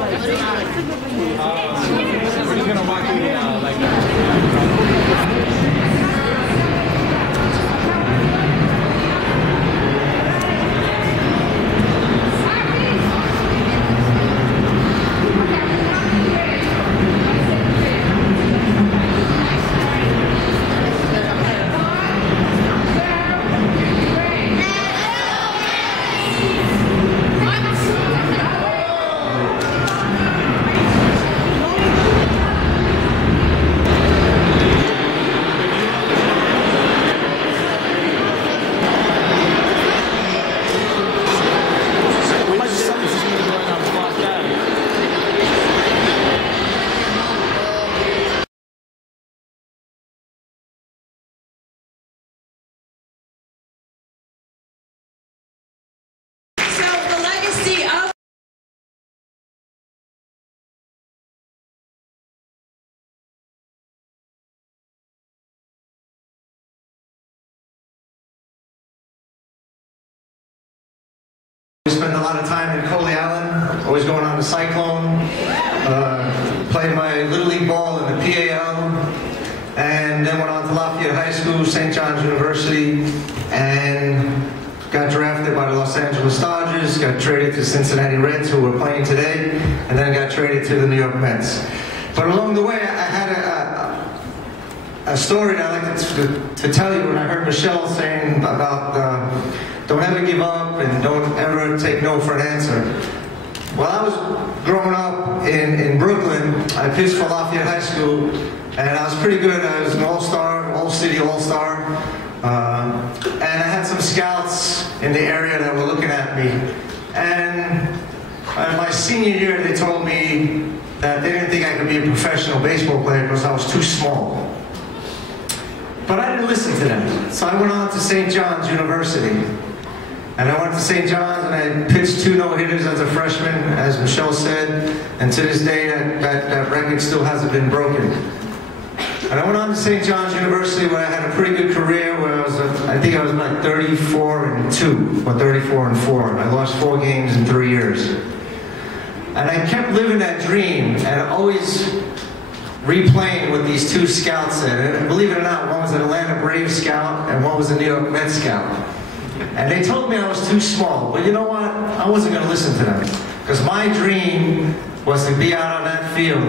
We're just gonna walk in like that. We spent a lot of time in Coley Island, always going on the Cyclone, played my Little League ball in the PAL, and then went on to Lafayette High School, St. John's University, and got drafted by the Los Angeles Dodgers, got traded to Cincinnati Reds, who we're playing today, and then got traded to the New York Mets. But along the way, I had a story that I'd like to tell you when I heard Michelle saying about don't ever give up and don't ever take no for an answer. While I was growing up in Brooklyn, I pitched for Lafayette High School, and I was pretty good. I was an all-star, all-city all-star, and I had some scouts in the area that were looking at me. And my senior year, they told me that they didn't think I could be a professional baseball player because I was too small. But I didn't listen to them. So I went on to St. John's University. And I went to St. John's and I pitched 2 no-hitters as a freshman, as Michelle said. And to this day, that record still hasn't been broken. And I went on to St. John's University where I had a pretty good career where I think I was like 34-2 or 34-4. I lost 4 games in 3 years. And I kept living that dream and always replaying what these 2 scouts said. And believe it or not, one was an Atlanta Braves scout and one was a New York Mets scout. And they told me I was too small. But you know what? I wasn't going to listen to them. Because my dream was to be out on that field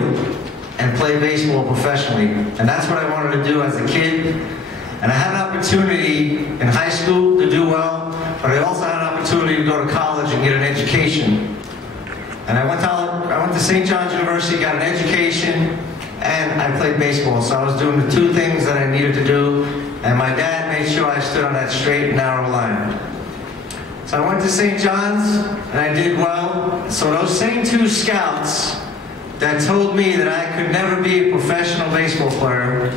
and play baseball professionally. And that's what I wanted to do as a kid. And I had an opportunity in high school to do well, but I also had an opportunity to go to college and get an education. And I went to St. John's University, got an education, and I played baseball. So I was doing the 2 things that I needed to do. And my dad made sure I stood on that straight and narrow line. So I went to St. John's, and I did well. So those same 2 scouts that told me that I could never be a professional baseball player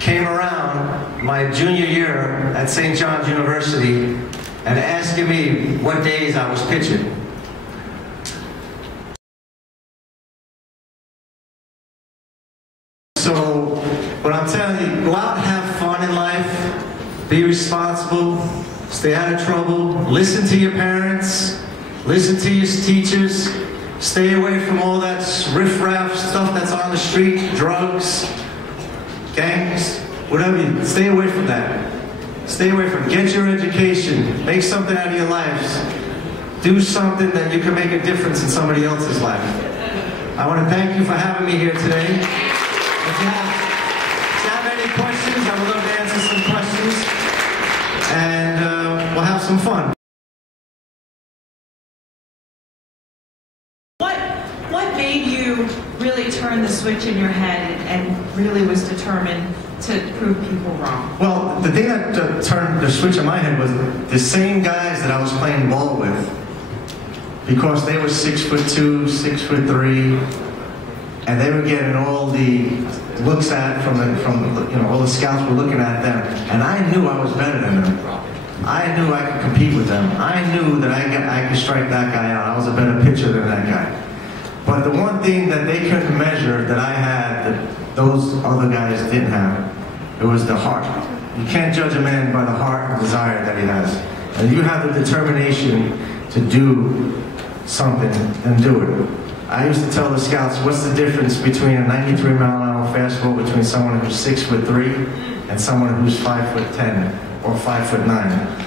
came around my junior year at St. John's University and asking me what days I was pitching. So what I'm telling you, go out and have fun in life, be responsible, stay out of trouble, listen to your parents, listen to your teachers, stay away from all that riff-raff stuff that's on the street, drugs, gangs, whatever. Stay away from that. Stay away from it. Get your education, make something out of your lives, do something that you can make a difference in somebody else's life. I want to thank you for having me here today. If you have any questions, I would love to answer some questions, and we'll have some fun. What made you really turn the switch in your head and really was determined to prove people wrong? Well, the thing that turned the switch in my head was the same guys that I was playing ball with, because they were 6'2", 6'3", and they were getting all the looks at from all the scouts were looking at them, and I knew I was better than them. I knew I could compete with them. I knew that I could strike that guy out. I was a better pitcher than that guy. But the one thing that they couldn't measure that I had that those other guys didn't have, it was the heart. You can't judge a man by the heart and desire that he has. And you have the determination to do something and do it. I used to tell the scouts, what's the difference between a 93-mile-an-hour fastball between someone who's 6'3" and someone who's 5'10" or 5'9"?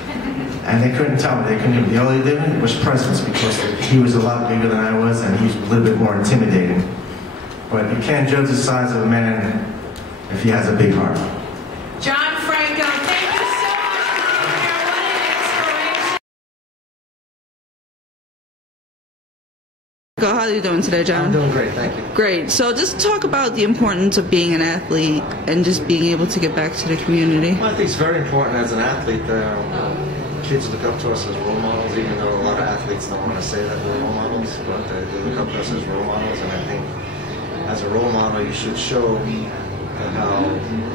And they couldn't tell me. They couldn't even. The only difference was presence, because he was a lot bigger than I was, and he's a little bit more intimidating. But you can't judge the size of a man if he has a big heart. John Franco, thank you so much for being here. What an inspiration. How are you doing today, John? I'm doing great, thank you. Great. So just talk about the importance of being an athlete and just being able to get back to the community. Well, I think it's very important as an athlete. Kids look up to us as role models, even though a lot of athletes don't want to say that we're role models, but they look up to us as role models. And I think as a role model, you should show how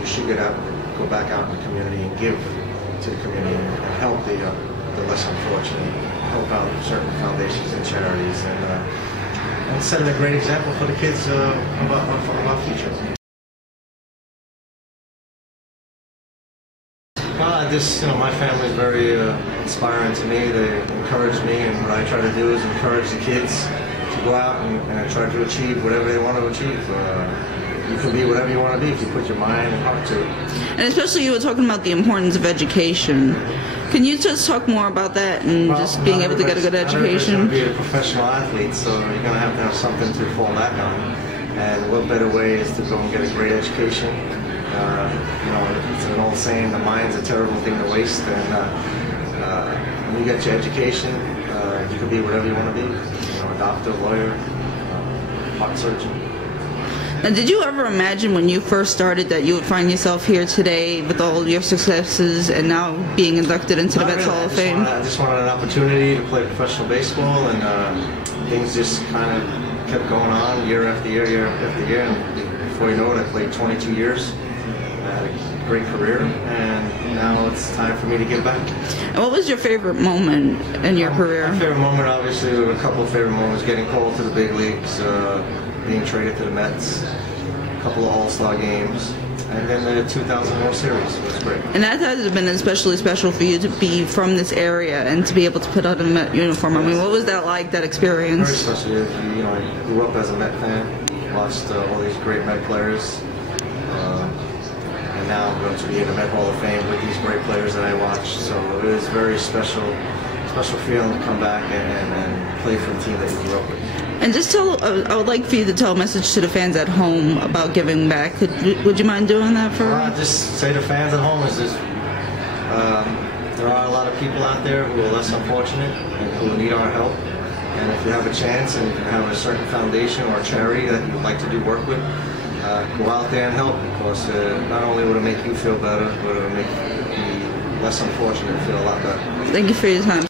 you should go back out in the community and give to the community and help the less unfortunate, help out certain foundations and charities, and set a great example for the kids about our future. Well, my family is very inspiring to me. They encourage me, and what I try to do is encourage the kids to go out and try to achieve whatever they want to achieve. You can be whatever you want to be if you put your mind and heart to it. And especially you were talking about the importance of education. Can you just talk more about that and just being able to get a good education? Not everybody's going to be a professional athlete, so you're going to have something to fall back on. And what better way is to go and get a great education? It's an old saying, the mind's a terrible thing to waste, and when you get your education, you can be whatever you want to be. A doctor, lawyer, heart surgeon. Now, did you ever imagine when you first started that you would find yourself here today with all your successes and now being inducted into the Mets Hall of Fame? I just wanted an opportunity to play professional baseball, and things just kind of kept going on year after year, and before you know it, I played 22 years. I had a great career, and now it's time for me to give back. And what was your favorite moment in your career? My favorite moment, obviously, there were a couple of favorite moments: getting called to the big leagues, being traded to the Mets, a couple of All-Star games, and then the 2000 World Series. It was great. And that has been especially special for you to be from this area and to be able to put on a Met uniform. I mean, what was that like, that experience? Very special. I grew up as a Met fan, watched all these great Met players. And now I'm going to be in the Met Hall of Fame with these great players that I watched. So it was very special feeling to come back and play for the team that you grew up with. And just I would like for you to tell a message to the fans at home about giving back. Would you mind doing that for us? Just say to fans at home is there are a lot of people out there who are less unfortunate and who need our help. And if you have a chance and you have a certain foundation or a charity that you'd like to do work with, go out there and help, because not only would it make you feel better, but it will make the less unfortunate feel a lot better. Thank you for your time.